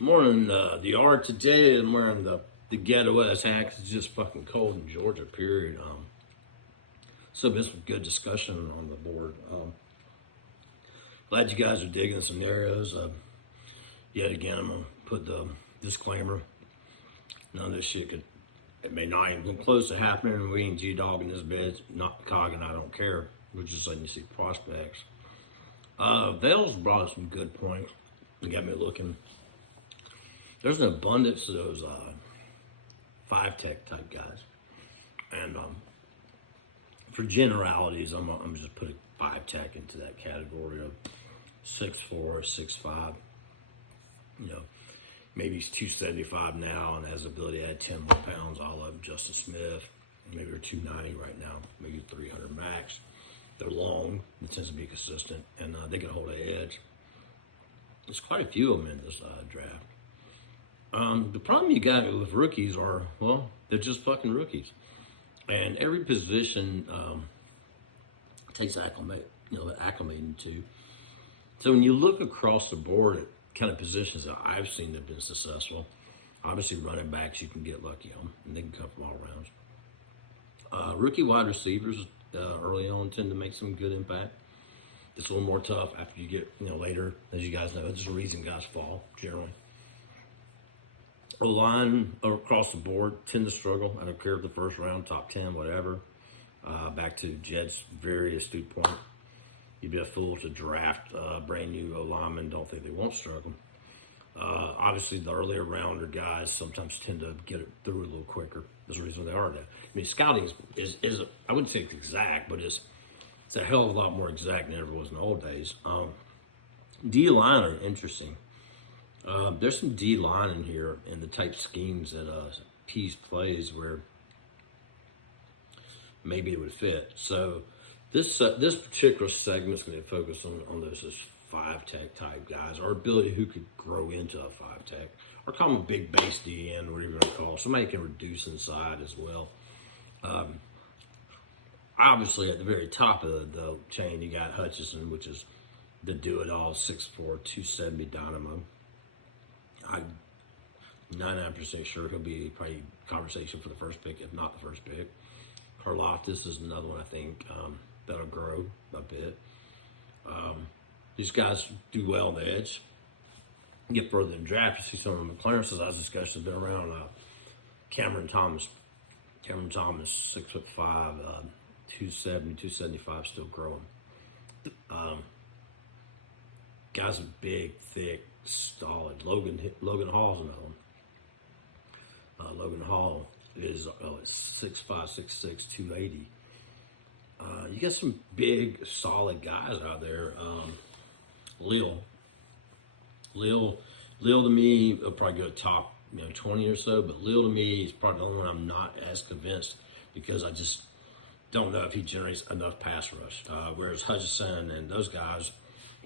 Morning, the yard today. I'm wearing the ghetto ass hat 'cause it's just fucking cold in Georgia, period. So been some good discussion on the board. Glad you guys are digging scenarios. Yet again, I'm gonna put the disclaimer. None of this shit it may not even come close to happening. We ain't G-dogging this bitch, not cogging, I don't care. We're just letting you see prospects. Vale's brought up some good points. It got me looking. There's an abundance of those 5-tech type guys. And for generalities, I'm just putting 5-tech into that category of 6'4", 6'5". You know, maybe he's 275 now and has the ability to add 10 more pounds. I'll love Justin Smith. Maybe they're 290 right now, maybe 300 max. They're long, it tends to be consistent, and they can hold an edge. There's quite a few of them in this draft. The problem you got with rookies are, well, they're just fucking rookies. And every position takes acclimating to. So when you look across the board at kind of positions that I've seen that have been successful, obviously running backs you can get lucky on, and they can come from all rounds. Rookie wide receivers early on tend to make some good impact. It's a little more tough after you get, later, as you guys know. There's a reason guys fall, generally. O-line across the board tend to struggle. I don't care if the first round, top 10, whatever. Back to Jed's very astute point. You'd be a fool to draft brand new O-linemen. Don't think they won't struggle. Obviously, the earlier rounder guys sometimes tend to get it through a little quicker. There's a reason they are that. I mean, scouting is I wouldn't say it's exact, but it's a hell of a lot more exact than it ever was in the old days. D-line are interesting. There's some D-line in here and the type schemes that Pease plays where maybe it would fit. So this particular segment is going to focus on those 5-tech type guys, or ability who could grow into a 5-tech, or call them a big base DN, whatever you want to call it. Somebody can reduce inside as well. Obviously, at the very top of the chain, you got Hutchinson, which is the do-it-all 6'4", 270 dynamo. I'm 99% sure he'll be probably conversation for the first pick, if not the first pick. Karlaftis is another one I think that'll grow a bit. These guys do well on the edge. Get further in the draft, you see some of the McLaren's I discussed have been around. Cameron Thomas. Cameron Thomas, 6'5", 270, 275, still growing. Guys are big, thick, solid. Logan Hall's another one. Logan Hall is 6'5", 6'6", 280. You got some big, solid guys out there. Lil to me will probably go top 20 or so, but Lil to me is probably the only one I'm not as convinced because I just don't know if he generates enough pass rush. Whereas Hutchinson and those guys,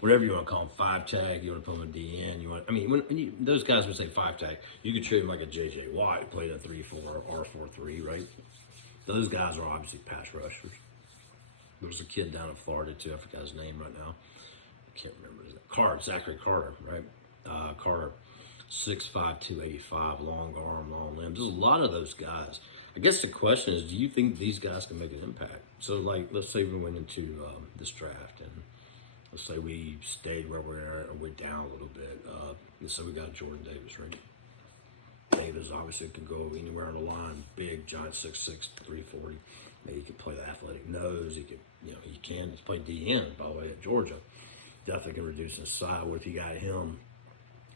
whatever you want to call them, 5-tech, you want to put them in DN, those guys would say 5-tech, you could treat them like a J.J. Watt who played a 3-4 or 4-3, right? Those guys are obviously pass rushers. There's a kid down in Florida too, I forgot his name right now. I can't remember his name. Zachary Carter, right? Carter, 6'5", 285, long arm, long limbs. There's a lot of those guys. I guess the question is, do you think these guys can make an impact? So, let's say we went into this draft and let's say we stayed where we're at or went down a little bit. Let's say we got Jordan Davis, right? Davis obviously can go anywhere on the line, big, giant, 6'6", 340. Maybe he can play the athletic nose. He could, he can play DN, by the way, at Georgia. Definitely can reduce his size. What if you got him,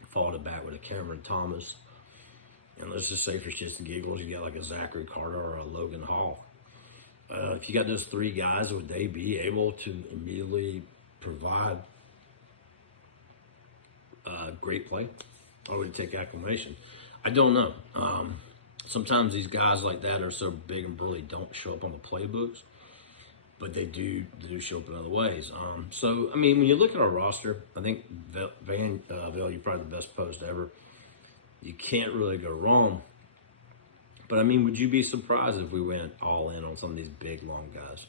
followed it back with a Cameron Thomas, and let's just say for shits and giggles, you got like a Zachary Carter or a Logan Hall. If you got those three guys, would they be able to immediately provide great play, or would it take acclimation? I don't know. Sometimes these guys like that are so big and burly don't show up on the playbooks, but they do show up in other ways. So, I mean, when you look at our roster, I think Val, you're probably the best post ever. You can't really go wrong. But, I mean, would you be surprised if we went all in on some of these big, long guys?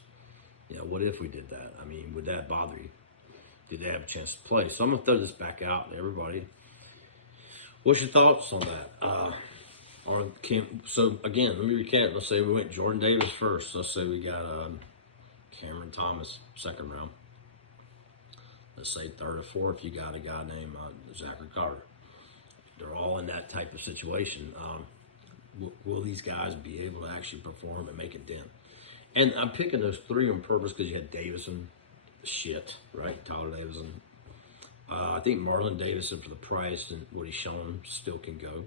What if we did that? I mean, would that bother you? Did they have a chance to play? So I'm going to throw this back out to everybody. What's your thoughts on that? So again, let me recap. Let's say we went Jordan Davis first. Let's say we got Cameron Thomas second round. Let's say third or fourth, you got a guy named Zachary Carter. They're all in that type of situation. Will these guys be able to actually perform and make a dent? And I'm picking those three on purpose because you had Davison, right? Tyler Davison. I think Marlon Davison, for the price and what he's shown, still can go.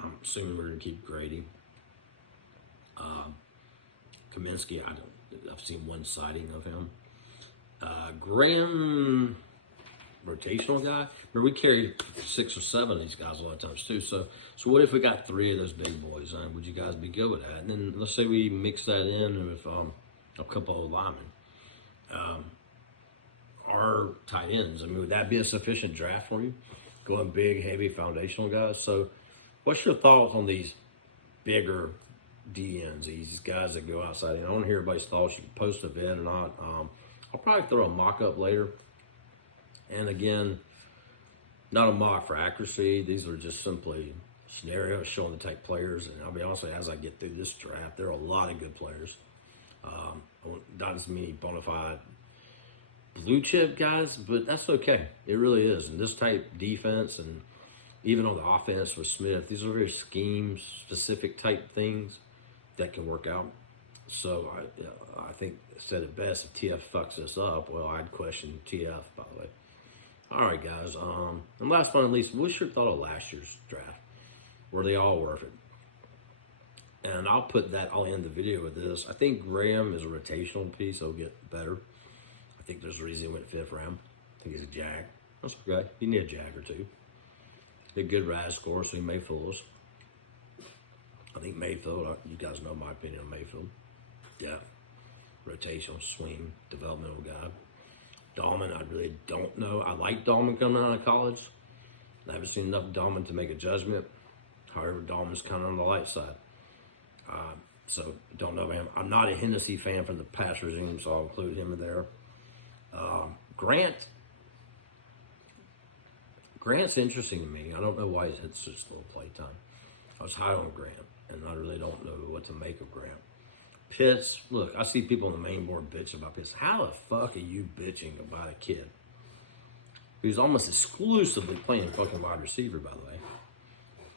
I'm assuming we're going to keep Grady. Kaminsky, I've seen one sighting of him. Graham, rotational guy. But we carry 6 or 7 of these guys a lot of times too. So what if we got 3 of those big boys? Would you guys be good with that? And then let's say we mix that in with a couple of linemen. Our tight ends. I mean, would that be a sufficient draft for you? Going big, heavy, foundational guys. So what's your thoughts on these bigger DNs, these guys that go outside? And I want to hear everybody's thoughts. You can post a vid or not. I'll probably throw a mock-up later. And again, not a mock for accuracy. These are just simply scenarios showing the type players. And I'll be honest with you, as I get through this draft, there are a lot of good players. Not as many bona fide blue chip guys, but that's okay. It really is. And this type defense, and even on the offense with Smith, these are very scheme-specific type things that can work out. So I think I said it best, if TF fucks this up, well, I'd question TF, by the way. All right, guys. And last but not least, what's your thought of last year's draft? Were they all worth it? And I'll end the video with this. I think Graham is a rotational piece. He'll get better. I think there's a reason he went 5th round. I think he's a jag. That's okay. You need a jag or two. A good RAS score, so he may fool us. I think Mayfield, you guys know my opinion on Mayfield. Yeah. Rotational, swing, developmental guy. Dahlman, I really don't know. I like Dahlman coming out of college. I haven't seen enough Dahlman to make a judgment. However, Dahlman's kind of on the light side. So, don't know him. I'm not a Hennessy fan for the pass regime, so I'll include him in there. Grant's interesting to me. I don't know why he's had such little play time. I was high on Grant, and I really don't know what to make of Grant. Pitts, look, I see people on the main board bitching about Pitts. How the fuck are you bitching about a kid who's almost exclusively playing fucking wide receiver, by the way,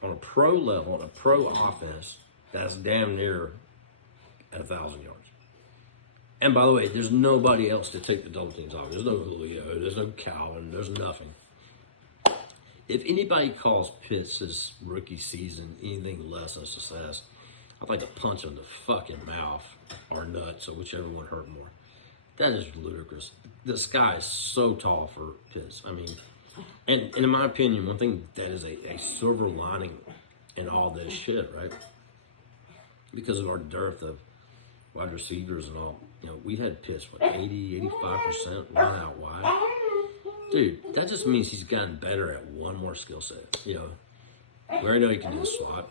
on a pro level, on a pro offense that's damn near at 1,000 yards? And by the way, there's nobody else to take the double teams off. There's no Julio, there's no Calvin, there's nothing. If anybody calls Pitts' rookie season anything less than success, I'd like to punch him in the fucking mouth or nuts, or whichever one hurt more. That is ludicrous. The sky is so tall for Pitts. I mean, and in my opinion, one thing that is a silver lining in all this shit, right? Because of our dearth of wide receivers and all, we had Pitts, 85% run out wide. Dude, that just means he's gotten better at one more skill set. We already know he can do the slot.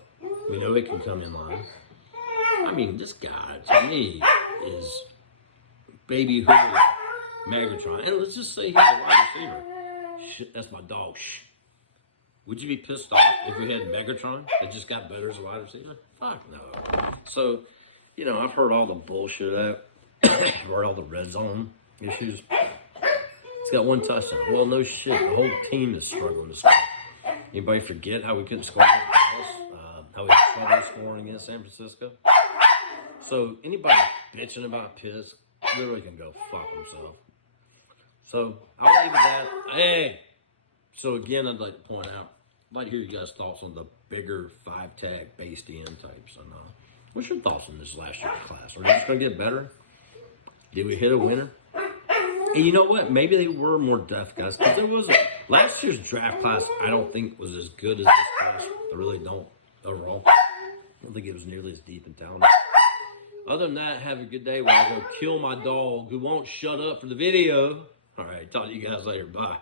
We know he can come in line. I mean, this guy, to me, is baby Julio, Megatron. And let's just say he's a wide receiver. Shit, that's my dog. Shh. Would you be pissed off if we had Megatron that just got better as a wide receiver? Fuck no. So, I've heard all the bullshit out. I've heard all the red zone issues. He's got 1 touchdown. Well, no shit. The whole team is struggling to score. Anybody forget how we couldn't score against Dallas? How we struggled scoring against San Francisco? So anybody bitching about Pitts literally can go fuck himself. So I'll leave it at that. Hey! So again, I'd like to point out, I'd like to hear you guys' thoughts on the bigger 5-tag base DN types. And what's your thoughts on this last year's class? Are they just going to get better? Did we hit a winner? And you know what? Maybe they were more depth guys. Because there was last year's draft class, I don't think was as good as this class. I really don't overall. I don't think it was nearly as deep and talented. Other than that, have a good day while I go kill my dog who won't shut up for the video. All right, talk to you guys later. Bye.